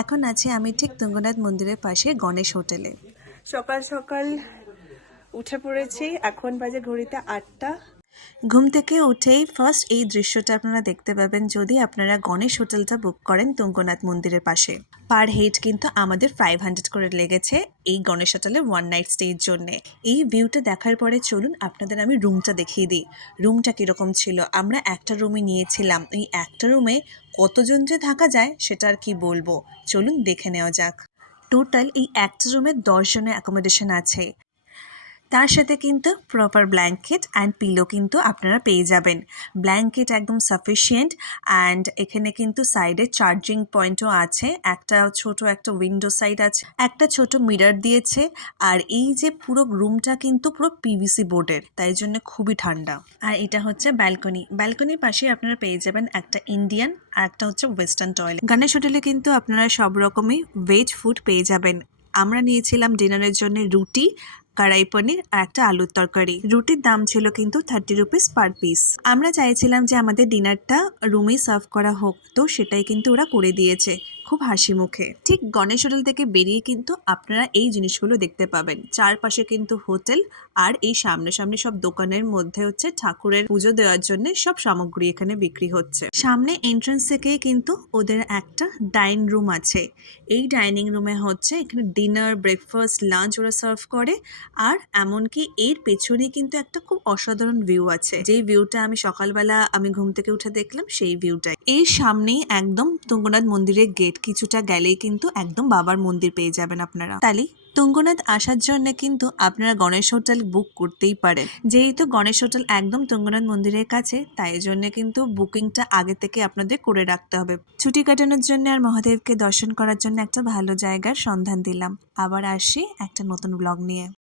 এখন আছি আমি ঠিক তুঙ্গনাথ মন্দিরের পাশে গণেশ হোটেলে। সকাল সকাল উঠে পড়েছি, এখন বাজে ঘড়িতে 8টা। ঘুম থেকে উঠেই ফার্স্ট এই দৃশ্যটা আপনারা দেখতে পাবেন যদি আপনারা গণেশ হোটেলটা বুক করেন তুঙ্গনাথ মন্দিরের পাশে। পার হেড কিন্তু আমাদের 500 করে লেগেছে এই গণেশ হোটেলে 1 নাইট স্টের জন্যে। এই ভিউটা দেখার পরে চলুন আপনাদের আমি রুমটা দেখিয়ে দিই। রুমটা কীরকম ছিল। আমরা একটা রুমই নিয়েছিলাম, এই একটা রুমে কতজন যে থাকা যায় সেটা আর কি বলবো, চলুন দেখে নেওয়া যাক। টোটাল এই একটা রুমে 10 জনের অ্যাকোমোডেশন আছে। তার সাথে কিন্তু প্রপার ব্ল্যাঙ্কেট অ্যান্ড পিলো কিন্তু আপনারা পেয়ে যাবেন। ব্ল্যাঙ্কেট একদম সাফিসিয়েন্ট অ্যান্ড এখানে কিন্তু সাইডে চার্জিং পয়েন্টও আছে, একটা ছোট একটা উইন্ডো সাইড আছে, একটা ছোট মিরর দিয়েছে। আর এই যে পুরো রুমটা কিন্তু পুরো পিভিসি বোর্ডের, তাই জন্য খুবই ঠান্ডা। আর এটা হচ্ছে ব্যালকনি, ব্যালকনির পাশে আপনারা পেয়ে যাবেন একটা ইন্ডিয়ান আর একটা হচ্ছে ওয়েস্টার্ন টয়লেট। গণেশ হোটেলে কিন্তু আপনারা সব রকমই ভেজ ফুড পেয়ে যাবেন। আমরা নিয়েছিলাম ডিনারের জন্য রুটি, কড়াই পনির আর একটা আলুর তরকারি। রুটির দাম ছিল কিন্তু 30 রুপিস পার পিস। আমরা চাইছিলাম যে আমাদের ডিনারটা রুমেই সার্ভ করা হোক, তো সেটাই কিন্তু ওরা করে দিয়েছে খুব হাসি মুখে। ঠিক গণেশ হোটেল থেকে বেরিয়ে কিন্তু আপনারা এই জিনিসগুলো দেখতে পাবেন। চারপাশে কিন্তু হোটেল আর এই সামনে সব দোকানের মধ্যে হচ্ছে ঠাকুরের পুজো দেওয়ার জন্য সব সামগ্রী এখানে বিক্রি হচ্ছে। সামনে এন্ট্রান্স থেকেই কিন্তু ওদের একটা ডাইনিং রুম আছে। এই ডাইনিং রুমে হচ্ছে এখানে ডিনার, ব্রেকফাস্ট, লাঞ্চ ওরা সার্ভ করে। আর এমনকি এর পেছনে কিন্তু একটা খুব অসাধারণ ভিউ আছে, যেই ভিউটা আমি সকালবেলা আমি ঘুম থেকে উঠে দেখলাম, সেই ভিউটাই। এর সামনেই একদম তুঙ্গনাথ মন্দিরের গেট, কিছুটা গেলেই কিন্তু একদম বাবার মন্দির পেয়ে যাবেন আপনারা। তাহলে তুঙ্গনাথ আসার জন্য কিন্তু আপনারা গণেশ হোটেল বুক করতেই পারেন। যেহেতু গণেশ হোটেল একদম তুঙ্গনাথ মন্দিরের কাছে, তাই জন্য কিন্তু বুকিংটা আগে থেকে আপনাদের করে রাখতে হবে। ছুটি কাটানোর জন্য আর মহাদেবকে দর্শন করার জন্য একটা ভালো জায়গার সন্ধান দিলাম। আবার আসি একটা নতুন ব্লগ নিয়ে।